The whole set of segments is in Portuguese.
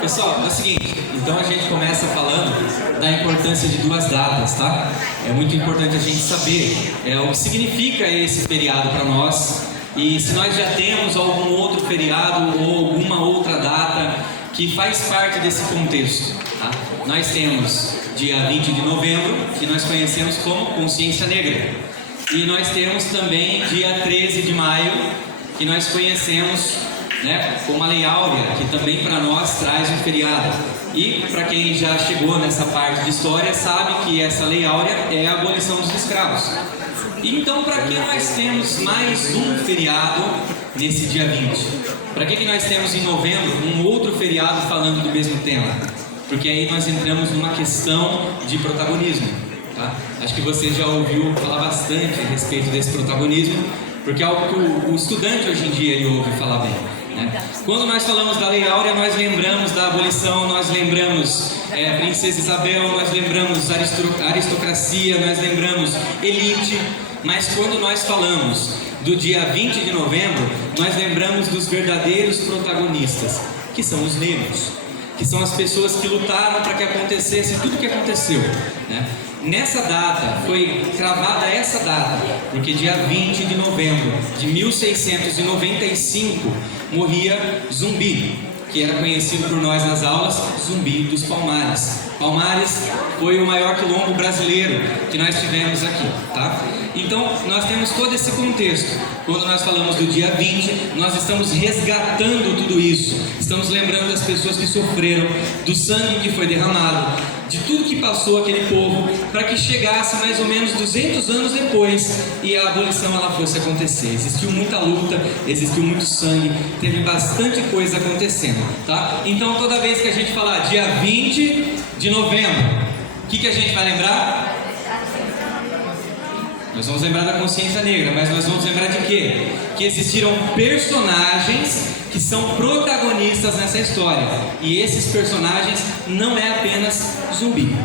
Pessoal, é o seguinte, então a gente começa falando da importância de duas datas, tá? É muito importante a gente saber o que significa esse feriado para nós e se nós já temos algum outro feriado ou alguma outra data que faz parte desse contexto, tá? Nós temos dia 20 de novembro, que nós conhecemos como Consciência Negra, e nós temos também dia 13 de maio, que nós conhecemos como a Lei Áurea, que também para nós traz um feriado. E para quem já chegou nessa parte de história, sabe que essa Lei Áurea é a abolição dos escravos. Então, para que nós temos mais um feriado nesse dia 20? Para que nós temos em novembro um outro feriado falando do mesmo tema? Porque aí nós entramos numa questão de protagonismo, tá? Acho que você já ouviu falar bastante a respeito desse protagonismo, porque é algo que o estudante hoje em dia ele ouve falar bem, né? Quando nós falamos da Lei Áurea, nós lembramos da abolição, nós lembramos Princesa Isabel, nós lembramos aristocracia, nós lembramos elite, mas quando nós falamos do dia 20 de novembro, nós lembramos dos verdadeiros protagonistas, que são os negros, que são as pessoas que lutaram para que acontecesse tudo o que aconteceu, né? Nessa data, foi cravada essa data, porque dia 20 de novembro de 1695 morria Zumbi, que era conhecido por nós nas aulas, Zumbi dos Palmares. Palmares foi o maior quilombo brasileiro que nós tivemos aqui, tá? Então, nós temos todo esse contexto. Quando nós falamos do dia 20, nós estamos resgatando tudo isso. Estamos lembrando das pessoas que sofreram, do sangue que foi derramado, de tudo que passou aquele povo, para que chegasse mais ou menos 200 anos depois e a abolição ela fosse acontecer. Existiu muita luta, existiu muito sangue, teve bastante coisa acontecendo, tá? Então, toda vez que a gente falar dia 20 de novembro, o que a gente vai lembrar? Nós vamos lembrar da Consciência Negra, mas nós vamos lembrar de quê? Que existiram personagens que são protagonistas nessa história. E esses personagens não é apenas Zumbi.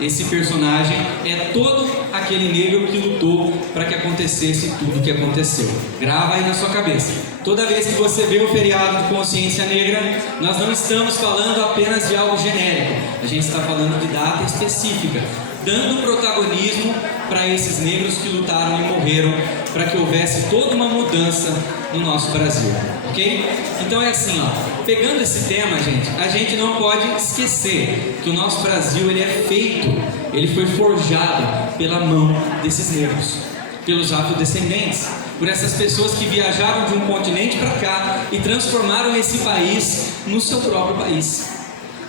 Esse personagem é todo aquele negro que lutou para que acontecesse tudo o que aconteceu. Grava aí na sua cabeça. Toda vez que você vê o feriado de Consciência Negra, nós não estamos falando apenas de algo genérico. A gente está falando de data específica, dando protagonismo para esses negros que lutaram e morreram para que houvesse toda uma mudança no nosso Brasil, ok? Então é assim, pegando esse tema, a gente não pode esquecer que o nosso Brasil ele é feito, ele foi forjado pela mão desses negros, pelos afrodescendentes, por essas pessoas que viajaram de um continente para cá e transformaram esse país no seu próprio país.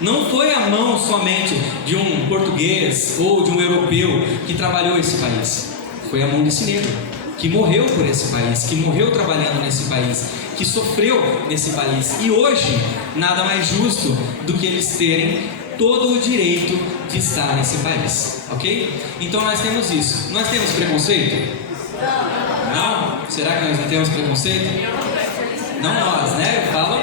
Não foi a mão somente de um português ou de um europeu que trabalhou esse país. Foi a mão desse negro, que morreu por esse país, que morreu trabalhando nesse país, que sofreu nesse país. E hoje, nada mais justo do que eles terem todo o direito de estar nesse país, ok? Então nós temos isso. Nós temos preconceito? Não? Será que nós não temos preconceito? Não nós, né? Eu falo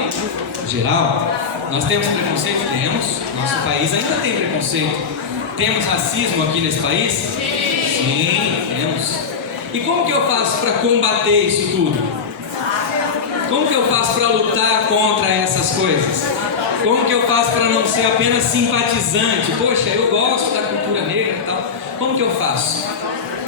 geral. Nós temos preconceito? Temos. Nosso país ainda tem preconceito. Temos racismo aqui nesse país? Sim, temos. E como que eu faço para combater isso tudo? Como que eu faço para lutar contra essas coisas? Como que eu faço para não ser apenas simpatizante? Poxa, eu gosto da cultura negra e tal. Como que eu faço?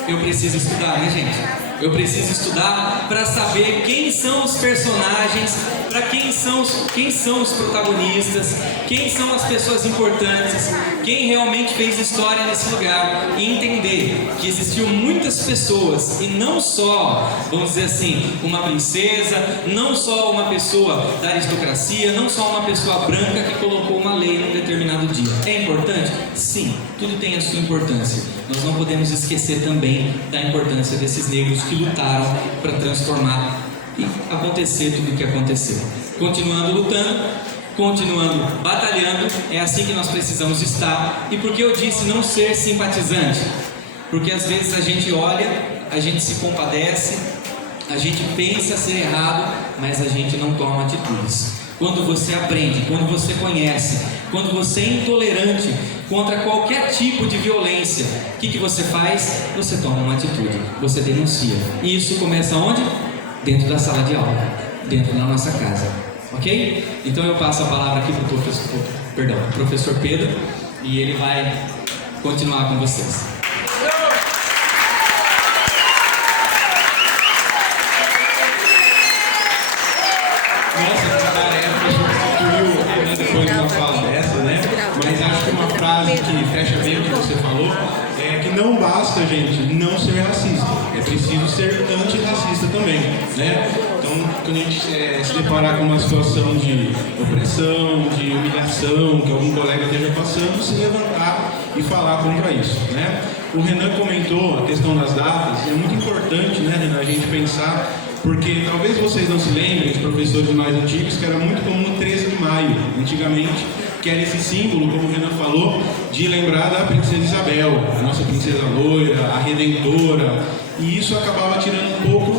Eu preciso estudar, né, gente? Eu preciso estudar para saber quem são os personagens, para quem são os protagonistas, quem são as pessoas importantes, quem realmente fez história nesse lugar, e entender que existiam muitas pessoas, e não só, vamos dizer assim, uma princesa, não só uma pessoa da aristocracia, não só uma pessoa branca que colocou uma lei num determinado dia. É importante? Sim, tudo tem a sua importância. Nós não podemos esquecer também da importância desses negros que lutaram para transformar e acontecer tudo o que aconteceu. Continuando lutando, continuando batalhando, é assim que nós precisamos estar. E por que eu disse não ser simpatizante? Porque às vezes a gente olha, a gente se compadece, a gente pensa ser errado, mas a gente não toma atitudes. Quando você aprende, quando você conhece, quando você é intolerante contra qualquer tipo de violência, o que você faz? Você toma uma atitude, você denuncia. E isso começa onde? Dentro da sala de aula, dentro da nossa casa. Ok? Então eu passo a palavra aqui para o professor Pedro, e ele vai continuar com vocês. Nossa, que tarefa substituiu depois de uma fala dessa, né? Mas acho que uma frase que fecha bem o que você falou é que não basta, gente, não ser racista. É preciso ser antirracista também, né? Então, quando a gente se deparar com uma situação de opressão, de humilhação, que algum colega esteja passando, se levantar e falar contra isso, né? O Renan comentou a questão das datas. É muito importante, né, Renan, a gente pensar, porque talvez vocês não se lembrem, os professores mais antigos, que era muito comum 13 de maio, antigamente, que era esse símbolo, como o Renan falou, de lembrar da princesa Isabel, a nossa princesa loira, a redentora, e isso acabava tirando um pouco,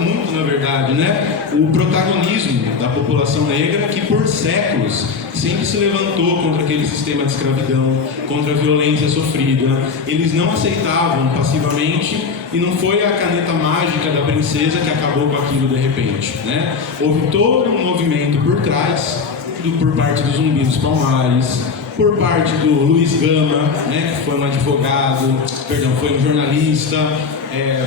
muito na verdade, né, o protagonismo da população negra, que por séculos sempre se levantou contra aquele sistema de escravidão, contra a violência sofrida. Eles não aceitavam passivamente, e não foi a caneta mágica da princesa que acabou com aquilo de repente, né? Houve todo um movimento por trás, por parte do Zumbi dos Palmares, por parte do Luiz Gama, né, que foi um advogado, foi um jornalista,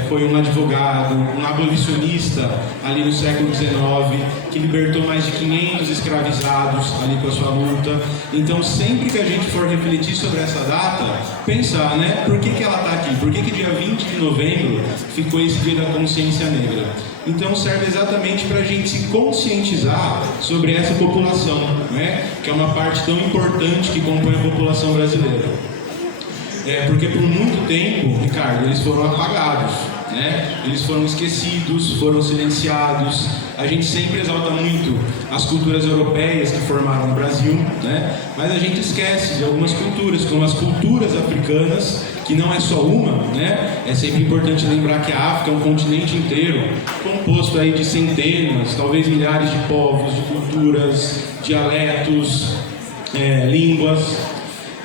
foi um advogado, um abolicionista ali no século XIX, que libertou mais de 500 escravizados ali com a sua luta. Então, sempre que a gente for refletir sobre essa data, pensar, né, por que ela está aqui? Por que dia 20 de novembro ficou esse dia da consciência negra? Então, serve exatamente para a gente se conscientizar sobre essa população, né, que é uma parte tão importante que compõe a população brasileira. Porque por muito tempo, Ricardo, eles foram apagados, né? Eles foram esquecidos, foram silenciados. A gente sempre exalta muito as culturas europeias que formaram o Brasil, né? Mas a gente esquece de algumas culturas, como as culturas africanas, que não é só uma, né? É sempre importante lembrar que a África é um continente inteiro, composto aí de centenas, talvez milhares de povos, de culturas, dialetos, línguas.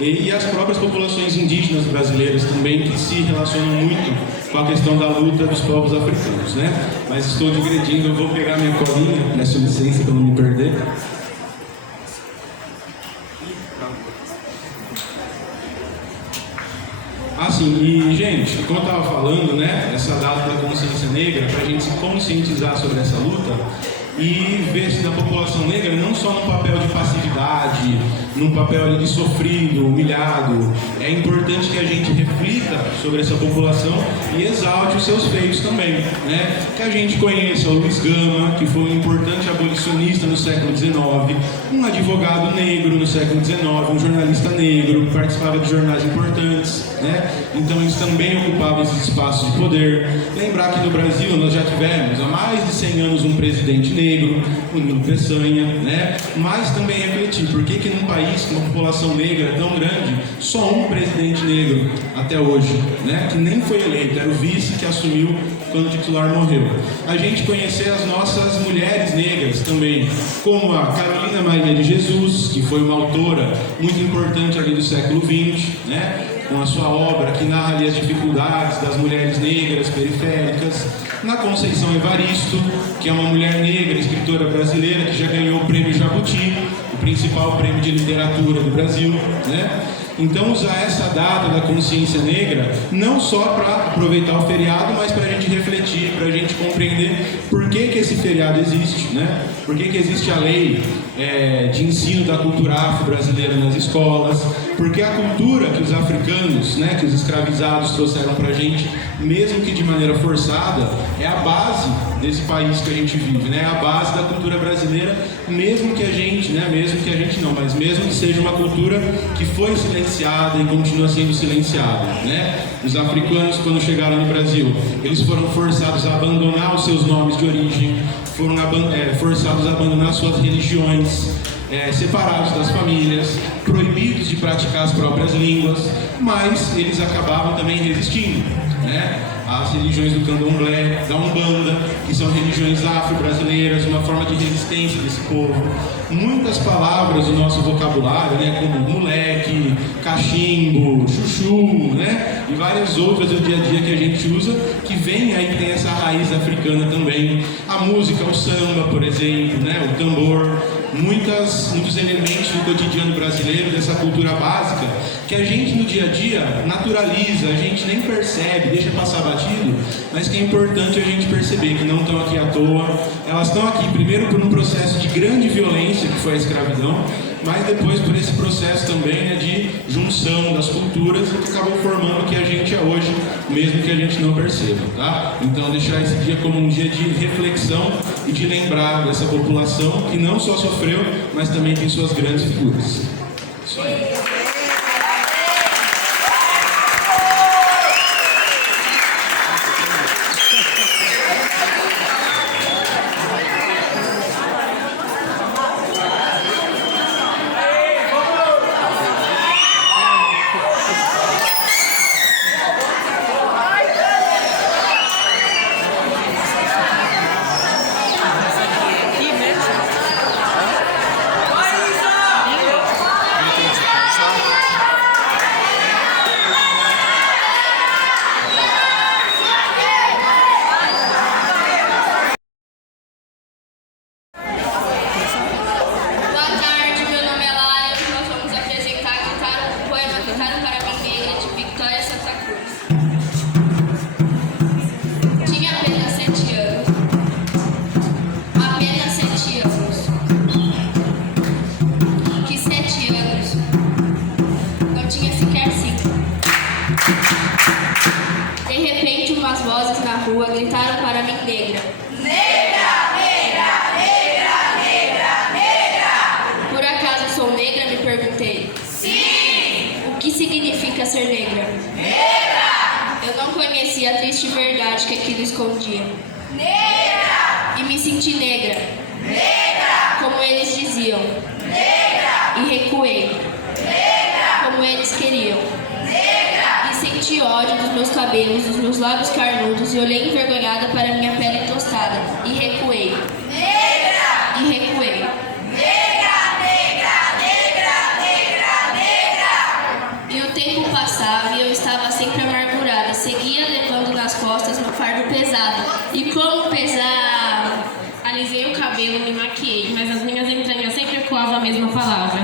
E as próprias populações indígenas brasileiras também, que se relacionam muito com a questão da luta dos povos africanos, né? Mas estou digredindo, eu vou pegar minha colinha, peço licença para não me perder. Assim, e gente, como eu estava falando, né? Essa data da consciência negra, para a gente se conscientizar sobre essa luta e ver-se na população negra não só no papel de passividade, num papel ali de sofrido, humilhado. É importante que a gente reflita sobre essa população e exalte os seus feitos também, né? Que a gente conheça o Luiz Gama, que foi um importante abolicionista no século XIX, um advogado negro no século XIX, um jornalista negro que participava de jornais importantes, né? Então eles também ocupavam esses espaços de poder. Lembrar que no Brasil nós já tivemos há mais de 100 anos um presidente negro, o Nilo Peçanha, né? Mas também refletir, por que num país com uma população negra tão grande, só um presidente negro até hoje, né? Que nem foi eleito, era o vice que assumiu quando o titular morreu. A gente conhecer as nossas mulheres negras também, como a Carolina Maria de Jesus, que foi uma autora muito importante ali do século XX, né? Com a sua obra que narra ali as dificuldades das mulheres negras periféricas. Na Conceição Evaristo, que é uma mulher negra, escritora brasileira, que já ganhou o prêmio Jabuti, o principal prêmio de literatura do Brasil, né? Então, usar essa data da consciência negra não só para aproveitar o feriado, mas para a gente refletir, para a gente compreender por que esse feriado existe, né? Por que existe a lei de ensino da cultura afro-brasileira nas escolas, porque a cultura que os africanos, né, que os escravizados trouxeram para a gente, mesmo que de maneira forçada, é a base desse país que a gente vive, né? É a base da cultura brasileira, mesmo que a gente não, mas mesmo que seja uma cultura que foi silenciada e continua sendo silenciada, né? Os africanos, quando chegaram no Brasil, eles foram forçados a abandonar os seus nomes de origem, foram forçados a abandonar suas religiões, separados das famílias, proibidos de praticar as próprias línguas, mas eles acabavam também resistindo. né? As religiões do candomblé, da umbanda, que são religiões afro-brasileiras, uma forma de resistência desse povo. Muitas palavras do nosso vocabulário, né, como moleque, cachimbo, chuchu, né, e várias outras do dia a dia que a gente usa, que vem aí, que tem essa raiz africana também. A música, o samba, por exemplo, né, o tambor, muitos elementos do cotidiano brasileiro, dessa cultura básica, que a gente no dia a dia naturaliza, a gente nem percebe, deixa passar batido, mas que é importante a gente perceber que não estão aqui à toa. Elas estão aqui primeiro por um processo de grande violência, que foi a escravidão, mas depois por esse processo também, né, de junção das culturas, que acabou formando o que a gente é hoje, mesmo que a gente não perceba, tá? Então deixar esse dia como um dia de reflexão e de lembrar dessa população que não só sofreu, mas também tem suas grandes figuras. Isso aí. Gritaram para mim, negra. Negra, negra, negra, negra, negra. Por acaso sou negra? Me perguntei. Sim. O que significa ser negra? Negra. Eu não conhecia a triste verdade que aquilo escondia. Negra. E me senti negra. Negra. Como eles diziam. Negra. E recuei. Negra. Como eles queriam. Negra. E senti ódio dos meus cabelos, dos meus lábios carnudos, e olhei envergonhada para minha pele tostada. E recuei. Negra. E recuei. Negra, negra, negra, negra, negra. E o tempo passava e eu estava sempre amargurada. Seguia levando nas costas um fardo pesado. E como pesava? Alisei o cabelo, me maquiei, mas as minhas entranhas sempre ecoavam a mesma palavra.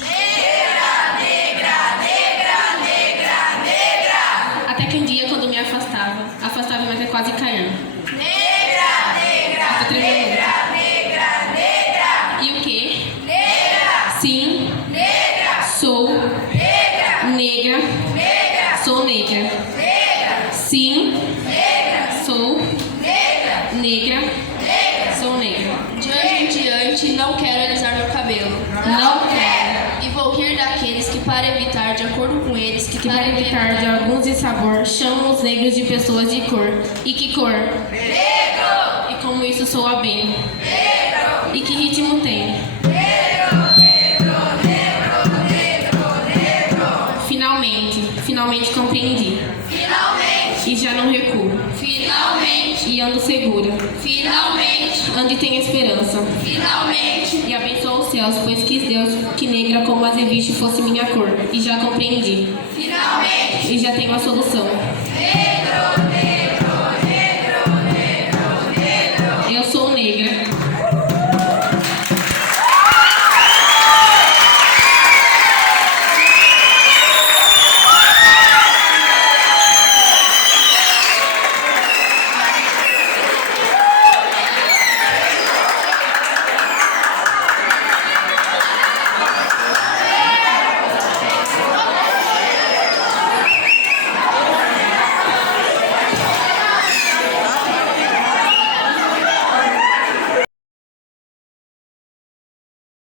Negra, negra, negra, negra, negra. Até que um dia, quando me afastava me até quase caiu. Negra, negra, Tô tremendo. negra, negra, negra. E o quê? Negra, Sim, negra, sou negra, negra, negra, sou negra. negra, Sim, negra, sou negra, negra, negra. sou negra. De hoje em diante não quero alisar meu cabelo. Não quero. E vou rir daqueles que, para evitar, de acordo com eles, Que para evitar de alguns de sabor, chamam os negros de pessoas de cor. E que cor? Negro, E como isso soa bem? negro, E que ritmo tem? negro, negro, negro, negro, negro. Finalmente compreendi. Finalmente, E já não recuo. finalmente, E ando segura. finalmente, Ando e tenho esperança. finalmente. E abençoo os céus, pois quis Deus que negra como azeviche fosse minha cor. E já compreendi. Finalmente, E já tenho a solução. negro,